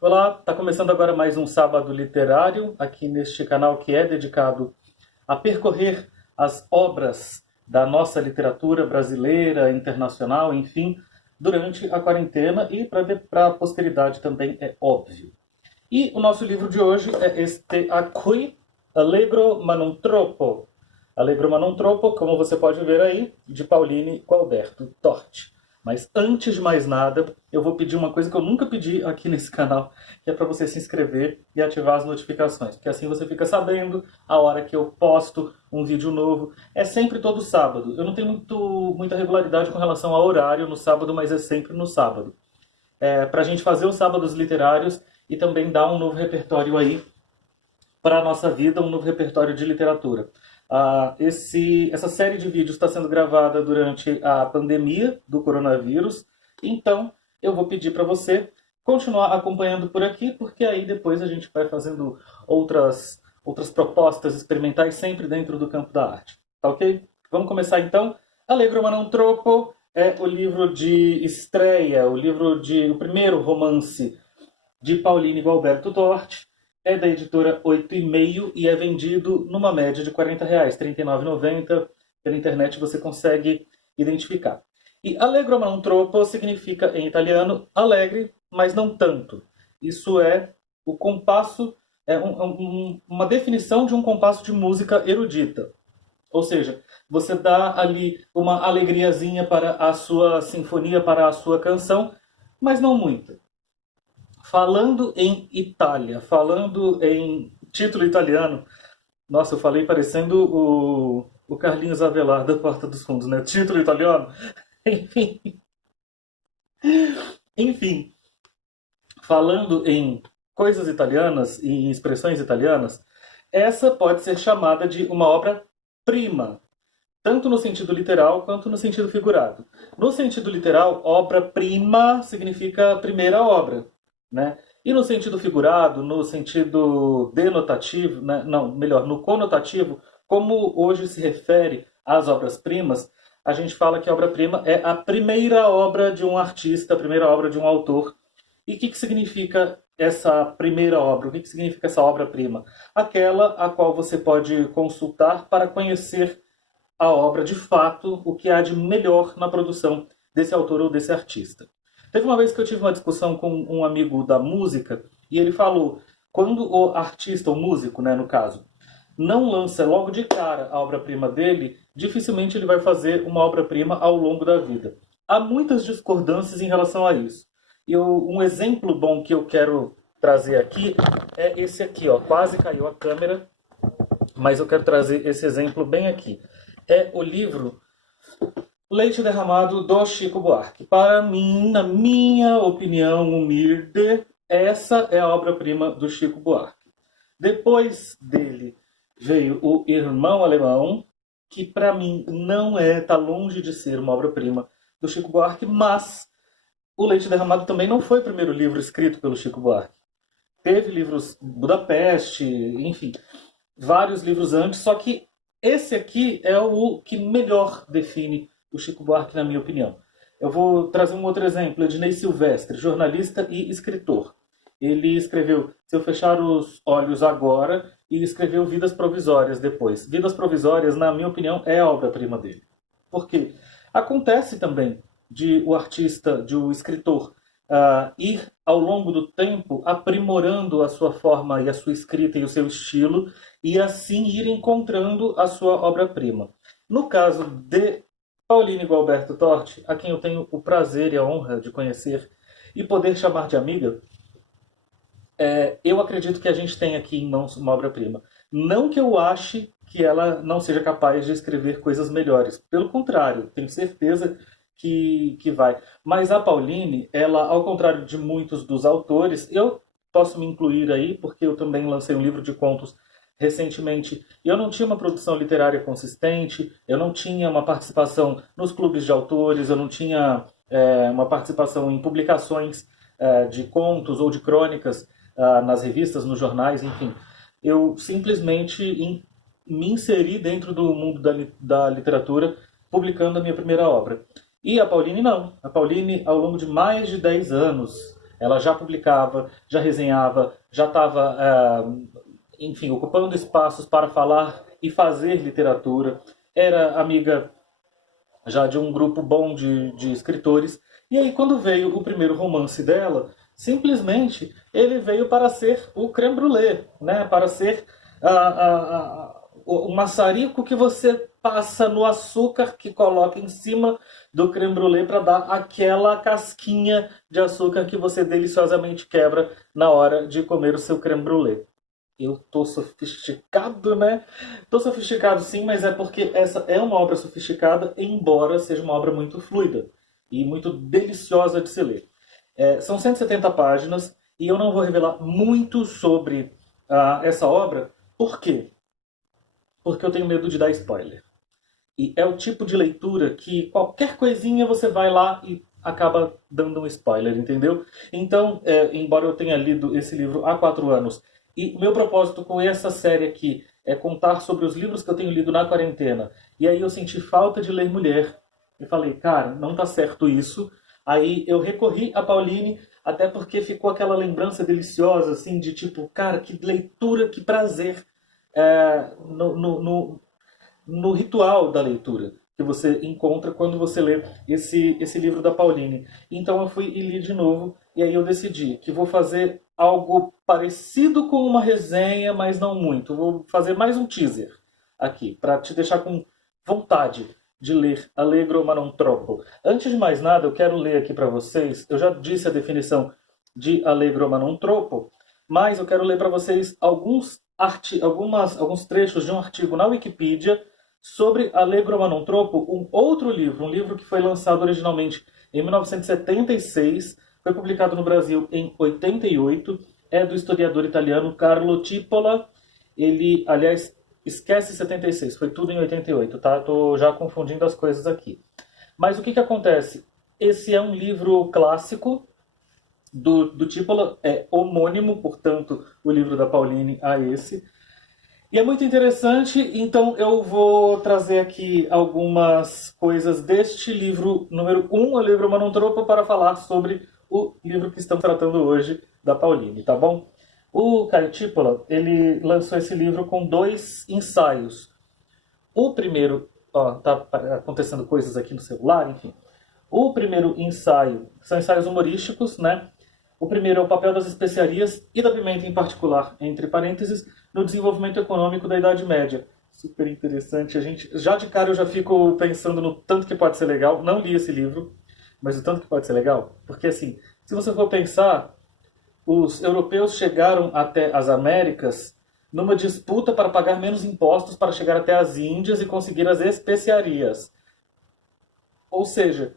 Olá, está começando agora mais um Sábado Literário, aqui neste canal que é dedicado a percorrer as obras da nossa literatura brasileira, internacional, enfim, durante a quarentena e para a posteridade também, é óbvio. E o nosso livro de hoje é este aqui, Allegro ma non troppo. Allegro ma non troppo, como você pode ver aí, de Pauline Gualberto Torti. Mas antes de mais nada, eu vou pedir uma coisa que eu nunca pedi aqui nesse canal, que é para você se inscrever e ativar as notificações, porque assim você fica sabendo a hora que eu posto um vídeo novo. É sempre todo sábado. Eu não tenho muita regularidade com relação ao horário no sábado, mas é sempre no sábado. Para a gente fazer os sábados literários e também dar um novo repertório aí para a nossa vida, um novo repertório de literatura. Essa série de vídeos está sendo gravada durante a pandemia do coronavírus, então eu vou pedir para você continuar acompanhando por aqui, porque aí depois a gente vai fazendo outras propostas experimentais sempre dentro do campo da arte. Tá ok? Vamos começar então. Allegro ma non troppo é o livro de estreia, o primeiro romance de Pauline Gualberto Torti. É da editora 8,5 e é vendido numa média de R$ 40, R$ 39,90. Pela internet você consegue identificar. E Allegro ma non troppo significa em italiano alegre, mas não tanto. Isso é o compasso, uma definição de um compasso de música erudita. Ou seja, você dá ali uma alegriazinha para a sua sinfonia, para a sua canção, mas não muito. Falando em Itália, falando em título italiano, nossa, eu falei parecendo o Carlinhos Avelar da Porta dos Fundos, né? Título italiano. Enfim, enfim, falando em coisas italianas e em expressões italianas, essa pode ser chamada de uma obra-prima, tanto no sentido literal quanto no sentido figurado. No sentido literal, obra-prima significa primeira obra, né? E no sentido figurado, no sentido denotativo, né? Não, melhor, no conotativo, como hoje se refere às obras-primas, a gente fala que a obra-prima é a primeira obra de um artista, a primeira obra de um autor. E o que significa essa primeira obra? O que significa essa obra-prima? Aquela a qual você pode consultar para conhecer a obra de fato, o que há de melhor na produção desse autor ou desse artista. Teve uma vez que eu tive uma discussão com um amigo da música e ele falou, quando o artista, o músico, né, no caso, não lança logo de cara a obra-prima dele, dificilmente ele vai fazer uma obra-prima ao longo da vida. Há muitas discordâncias em relação a isso. Um exemplo bom que eu quero trazer aqui é esse aqui, ó. Quase caiu a câmera, mas eu quero trazer esse exemplo bem aqui. É o livro Leite Derramado, do Chico Buarque. Para mim, na minha opinião humilde, essa é a obra-prima do Chico Buarque. Depois dele veio o Irmão Alemão, que para mim não está longe de ser uma obra-prima do Chico Buarque, mas o Leite Derramado também não foi o primeiro livro escrito pelo Chico Buarque. Teve livros Budapeste, enfim, vários livros antes, só que esse aqui é o que melhor define o Chico Buarque, na minha opinião. Eu vou trazer um outro exemplo, Ednei Silvestre, jornalista e escritor. Ele escreveu Se Eu Fechar os Olhos Agora e escreveu Vidas Provisórias depois. Vidas Provisórias, na minha opinião, é a obra-prima dele. Por quê? Acontece também de o artista, de o escritor, ir ao longo do tempo aprimorando a sua forma e a sua escrita e o seu estilo e assim ir encontrando a sua obra-prima. No caso de Pauline Gualberto Torti, a quem eu tenho o prazer e a honra de conhecer e poder chamar de amiga, eu acredito que a gente tem aqui em mãos uma obra-prima. Não que eu ache que ela não seja capaz de escrever coisas melhores. Pelo contrário, tenho certeza que vai. Mas a Pauline, ela, ao contrário de muitos dos autores, eu posso me incluir aí, porque eu também lancei um livro de contos recentemente, e eu não tinha uma produção literária consistente, eu não tinha uma participação nos clubes de autores, eu não tinha uma participação em publicações de contos ou de crônicas nas revistas, nos jornais, enfim. Eu simplesmente me inseri dentro do mundo da literatura, publicando a minha primeira obra. E a Pauline não. A Pauline, ao longo de mais de 10 anos, Ela já publicava, já resenhava, já estava, enfim, ocupando espaços para falar e fazer literatura. Era amiga já de um grupo bom de escritores. E aí, quando veio o primeiro romance dela, simplesmente ele veio para ser o creme brulee, né? Para ser o maçarico que você passa no açúcar que coloca em cima do creme brulee para dar aquela casquinha de açúcar que você deliciosamente quebra na hora de comer o seu creme brulee. Eu tô sofisticado, né? Tô sofisticado sim, mas é porque essa é uma obra sofisticada, embora seja uma obra muito fluida e muito deliciosa de se ler. São 170 páginas e eu não vou revelar muito sobre essa obra. Por quê? Porque eu tenho medo de dar spoiler. E é o tipo de leitura que qualquer coisinha você vai lá e acaba dando um spoiler, entendeu? Então, embora eu tenha lido esse livro há 4 anos, e o meu propósito com essa série aqui é contar sobre os livros que eu tenho lido na quarentena, e aí eu senti falta de ler mulher, e falei, cara, não tá certo isso. Aí eu recorri a Pauline, até porque ficou aquela lembrança deliciosa, assim, de tipo, cara, que leitura, que prazer no ritual da leitura que você encontra quando você lê esse livro da Pauline. Então eu fui e li de novo, e aí eu decidi que vou fazer algo parecido com uma resenha, mas não muito. Vou fazer mais um teaser aqui, para te deixar com vontade de ler Allegro ma non troppo. Antes de mais nada, eu quero ler aqui para vocês, eu já disse a definição de Allegro ma non troppo, mas eu quero ler para vocês alguns trechos de um artigo na Wikipedia sobre Allegro ma non troppo, um outro livro, um livro que foi lançado originalmente em 1976, foi publicado no Brasil em 88, é do historiador italiano Carlo Cipolla. Ele, aliás, esquece 76, foi tudo em 88, tá? Tô já confundindo as coisas aqui. Mas o que acontece? Esse é um livro clássico do Cipolla, é homônimo, portanto, o livro da Pauline a esse. E é muito interessante, então eu vou trazer aqui algumas coisas deste livro número 1, Allegro ma non troppo, para falar sobre o livro que estamos tratando hoje, da Pauline, tá bom? O Caio Cipolla, ele lançou esse livro com 2 ensaios. O primeiro, ó, tá acontecendo coisas aqui no celular, enfim. O primeiro ensaio, são ensaios humorísticos, né? O primeiro é o papel das especiarias e da pimenta em particular, entre parênteses, no desenvolvimento econômico da Idade Média. Super interessante. A gente, já de cara eu já fico pensando no tanto que pode ser legal. Não li esse livro, mas o tanto que pode ser legal. Porque assim, se você for pensar, os europeus chegaram até as Américas numa disputa para pagar menos impostos para chegar até as Índias e conseguir as especiarias. Ou seja,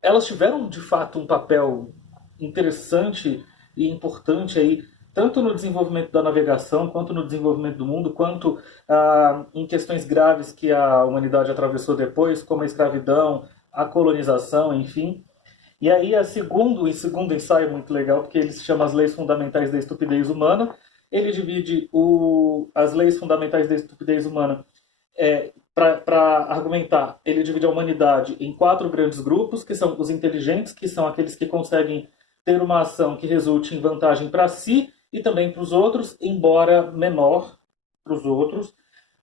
elas tiveram de fato um papel interessante e importante aí, tanto no desenvolvimento da navegação, quanto no desenvolvimento do mundo, quanto em questões graves que a humanidade atravessou depois, como a escravidão, a colonização, enfim. E aí o segundo ensaio é muito legal, porque ele se chama As Leis Fundamentais da Estupidez Humana. Ele divide as leis fundamentais da estupidez humana para argumentar, ele divide a humanidade em 4 grandes grupos, que são os inteligentes, que são aqueles que conseguem ter uma ação que resulte em vantagem para si e também para os outros, embora menor para os outros.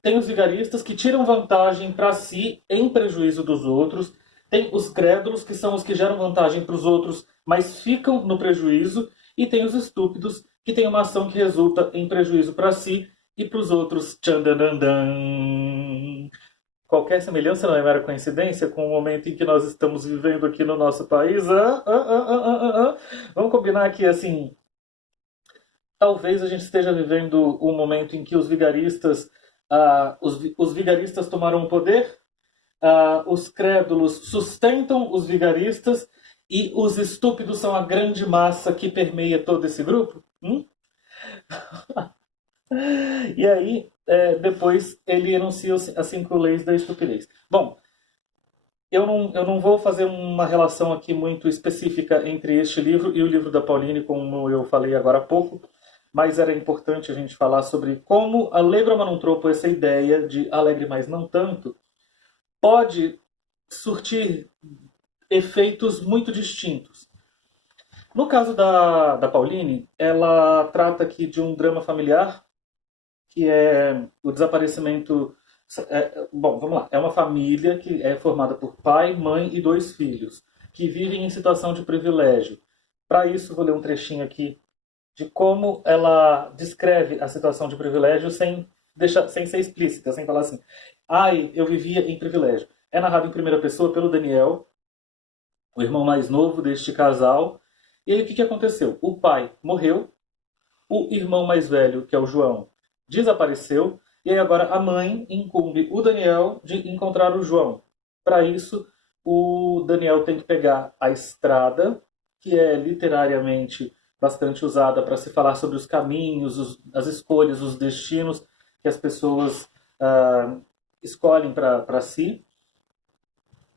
Tem os vigaristas, que tiram vantagem para si em prejuízo dos outros. Tem os crédulos, que são os que geram vantagem para os outros, mas ficam no prejuízo. E tem os estúpidos, que têm uma ação que resulta em prejuízo para si e para os outros. Tchandandandan. Qualquer semelhança não é mera coincidência com o momento em que nós estamos vivendo aqui no nosso país? Vamos combinar que, assim, talvez a gente esteja vivendo um momento em que os vigaristas, os vigaristas tomaram o poder, os crédulos sustentam os vigaristas e os estúpidos são a grande massa que permeia todo esse grupo? E aí, depois ele enuncia as 5 leis da estupidez. Bom, eu não vou fazer uma relação aqui muito específica entre este livro e o livro da Pauline, como eu falei agora há pouco, mas era importante a gente falar sobre como Allegro ma non troppo, essa ideia de alegre, mas não tanto, pode surtir efeitos muito distintos. No caso da Pauline, ela trata aqui de um drama familiar, que é o desaparecimento. Bom, vamos lá. É uma família que é formada por pai, mãe e dois filhos, que vivem em situação de privilégio. Para isso, vou ler um trechinho aqui de como ela descreve a situação de privilégio sem ser explícita, sem falar assim, ai, eu vivia em privilégio. É narrado em primeira pessoa pelo Daniel, o irmão mais novo deste casal. E aí o que, que aconteceu? O pai morreu, o irmão mais velho, que é o João, desapareceu, e aí agora a mãe incumbe o Daniel de encontrar o João. Para isso, o Daniel tem que pegar a estrada, que é literariamente bastante usada para se falar sobre os caminhos, as escolhas, os destinos que as pessoas escolhem para si.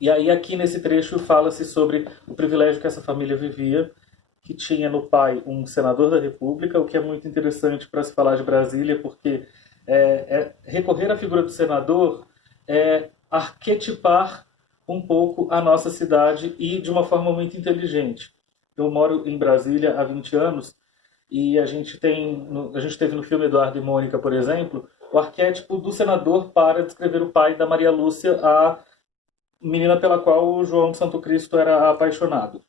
E aí aqui nesse trecho fala-se sobre o privilégio que essa família vivia, que tinha no pai um senador da República, o que é muito interessante para se falar de Brasília, porque recorrer à figura do senador é arquetipar um pouco a nossa cidade e de uma forma muito inteligente. Eu moro em Brasília há 20 anos e a gente teve no filme Eduardo e Mônica, por exemplo, o arquétipo do senador para descrever o pai da Maria Lúcia, a menina pela qual o João de Santo Cristo era apaixonado.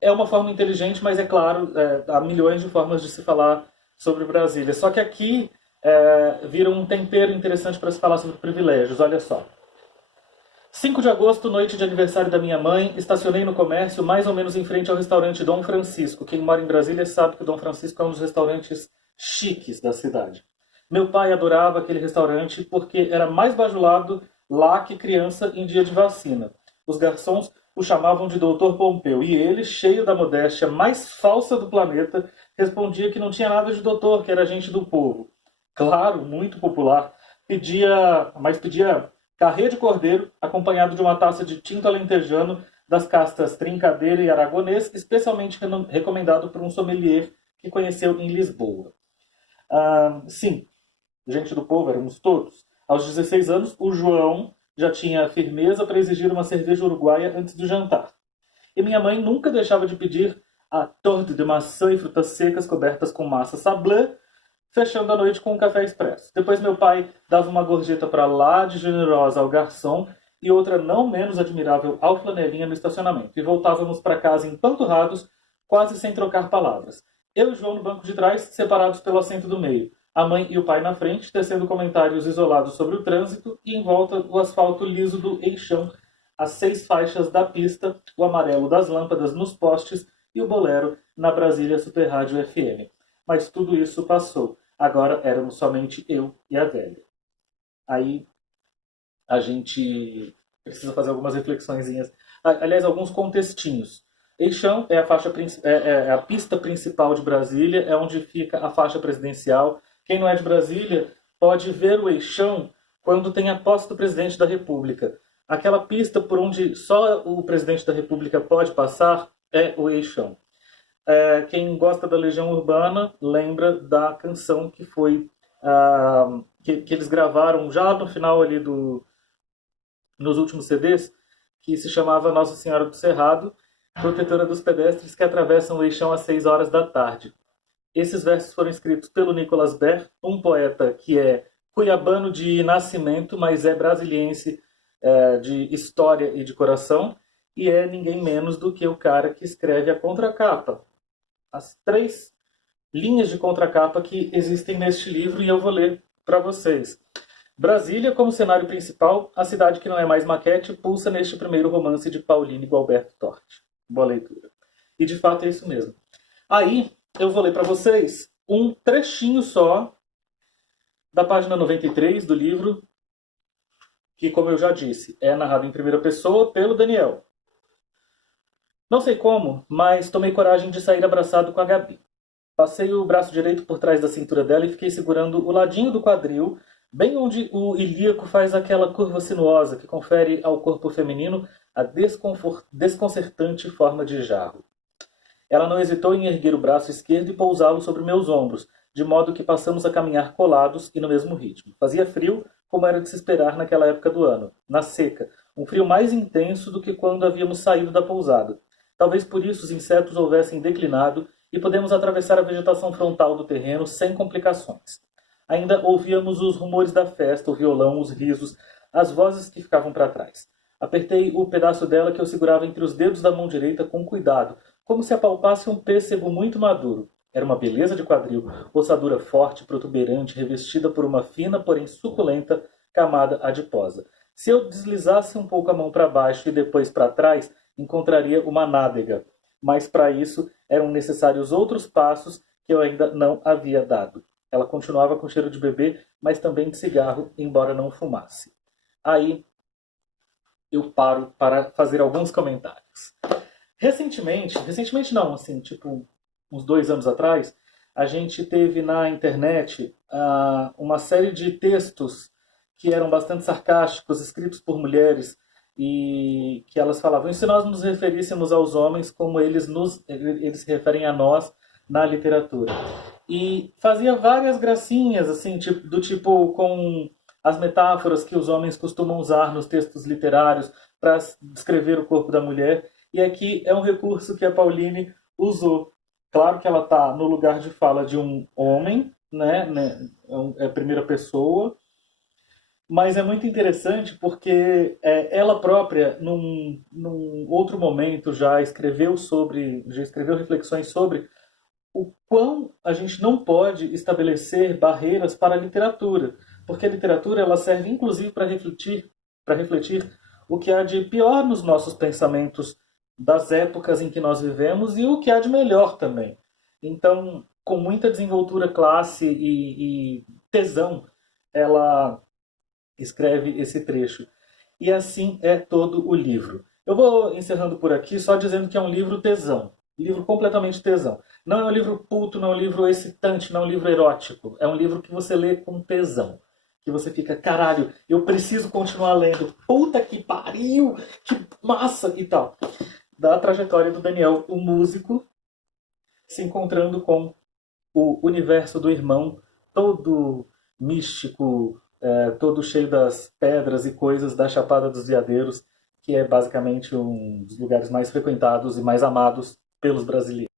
É uma forma inteligente, mas é claro, há milhões de formas de se falar sobre Brasília. Só que aqui vira um tempero interessante para se falar sobre privilégios. Olha só. 5 de agosto, noite de aniversário da minha mãe, estacionei no comércio mais ou menos em frente ao restaurante Dom Francisco. Quem mora em Brasília sabe que o Dom Francisco é um dos restaurantes chiques da cidade. Meu pai adorava aquele restaurante porque era mais bajulado lá que criança em dia de vacina. Os garçons o chamavam de Doutor Pompeu e ele, cheio da modéstia mais falsa do planeta, respondia que não tinha nada de doutor, que era gente do povo. Claro, muito popular, mas pedia carré de cordeiro, acompanhado de uma taça de tinto alentejano das castas Trincadeira e Aragonês, especialmente recomendado por um sommelier que conheceu em Lisboa. Sim, gente do povo, éramos todos. Aos 16 anos, o João já tinha firmeza para exigir uma cerveja uruguaia antes do jantar. E minha mãe nunca deixava de pedir a torte de maçã e frutas secas cobertas com massa sablé, fechando a noite com um café expresso. Depois meu pai dava uma gorjeta para lá de generosa ao garçom e outra não menos admirável ao flanelinha no estacionamento. E voltávamos para casa empanturrados, quase sem trocar palavras. Eu e João no banco de trás, separados pelo assento do meio. A mãe e o pai na frente, tecendo comentários isolados sobre o trânsito e em volta o asfalto liso do eixão, as 6 faixas da pista, o amarelo das lâmpadas nos postes e o bolero na Brasília Super Rádio FM. Mas tudo isso passou. Agora éramos somente eu e a velha. Aí a gente precisa fazer algumas reflexõezinhas. Aliás, alguns contextinhos. Eixão é é a pista principal de Brasília, é onde fica a faixa presidencial. Quem não é de Brasília pode ver o Eixão quando tem a posse do presidente da República. Aquela pista por onde só o presidente da República pode passar é o Eixão. Quem gosta da Legião Urbana lembra da canção que foi que eles gravaram já no final ali nos últimos CDs, que se chamava Nossa Senhora do Cerrado, protetora dos pedestres que atravessam o Eixão às 6 horas da tarde. Esses versos foram escritos pelo Nicolas Ber, um poeta que é cuiabano de nascimento, mas é brasiliense de história e de coração, e é ninguém menos do que o cara que escreve a contracapa. As 3 linhas de contracapa que existem neste livro e eu vou ler para vocês. Brasília como cenário principal, a cidade que não é mais maquete, pulsa neste primeiro romance de Pauline Gualberto Torti. Boa leitura. E de fato é isso mesmo. Aí eu vou ler para vocês um trechinho só da página 93 do livro, que, como eu já disse, é narrado em primeira pessoa pelo Daniel. Não sei como, mas tomei coragem de sair abraçado com a Gabi. Passei o braço direito por trás da cintura dela e fiquei segurando o ladinho do quadril, bem onde o ilíaco faz aquela curva sinuosa que confere ao corpo feminino a desconcertante forma de jarro. Ela não hesitou em erguer o braço esquerdo e pousá-lo sobre meus ombros, de modo que passamos a caminhar colados e no mesmo ritmo. Fazia frio, como era de se esperar naquela época do ano, na seca, um frio mais intenso do que quando havíamos saído da pousada. Talvez por isso os insetos houvessem declinado e podemos atravessar a vegetação frontal do terreno sem complicações. Ainda ouvíamos os rumores da festa, o violão, os risos, as vozes que ficavam para trás. Apertei o pedaço dela que eu segurava entre os dedos da mão direita com cuidado, como se apalpasse um pêssego muito maduro. Era uma beleza de quadril, ossadura forte, protuberante, revestida por uma fina, porém suculenta, camada adiposa. Se eu deslizasse um pouco a mão para baixo e depois para trás, encontraria uma nádega. Mas para isso eram necessários outros passos que eu ainda não havia dado. Ela continuava com cheiro de bebê, mas também de cigarro, embora não fumasse. Aí eu paro para fazer alguns comentários. Recentemente não, assim, tipo uns 2 anos atrás, a gente teve na internet uma série de textos que eram bastante sarcásticos, escritos por mulheres, e que elas falavam, e se nós nos referíssemos aos homens como eles se referem a nós na literatura. E fazia várias gracinhas, assim, do tipo com as metáforas que os homens costumam usar nos textos literários para descrever o corpo da mulher. E aqui é um recurso que a Pauline usou. Claro que ela está no lugar de fala de um homem, né? É a primeira pessoa, mas é muito interessante porque ela própria, num outro momento, já escreveu reflexões sobre o quão a gente não pode estabelecer barreiras para a literatura, porque a literatura ela serve inclusive para refletir o que há de pior nos nossos pensamentos das épocas em que nós vivemos e o que há de melhor também. Então, com muita desenvoltura, classe e tesão, ela escreve esse trecho. E assim é todo o livro. Eu vou encerrando por aqui só dizendo que é um livro tesão. Livro completamente tesão. Não é um livro puto, não é um livro excitante, não é um livro erótico. É um livro que você lê com tesão. Que você fica, caralho, eu preciso continuar lendo. Puta que pariu, que massa e tal. Da trajetória do Daniel, o músico, se encontrando com o universo do irmão, todo místico, todo cheio das pedras e coisas da Chapada dos Veadeiros, que é basicamente um dos lugares mais frequentados e mais amados pelos brasileiros.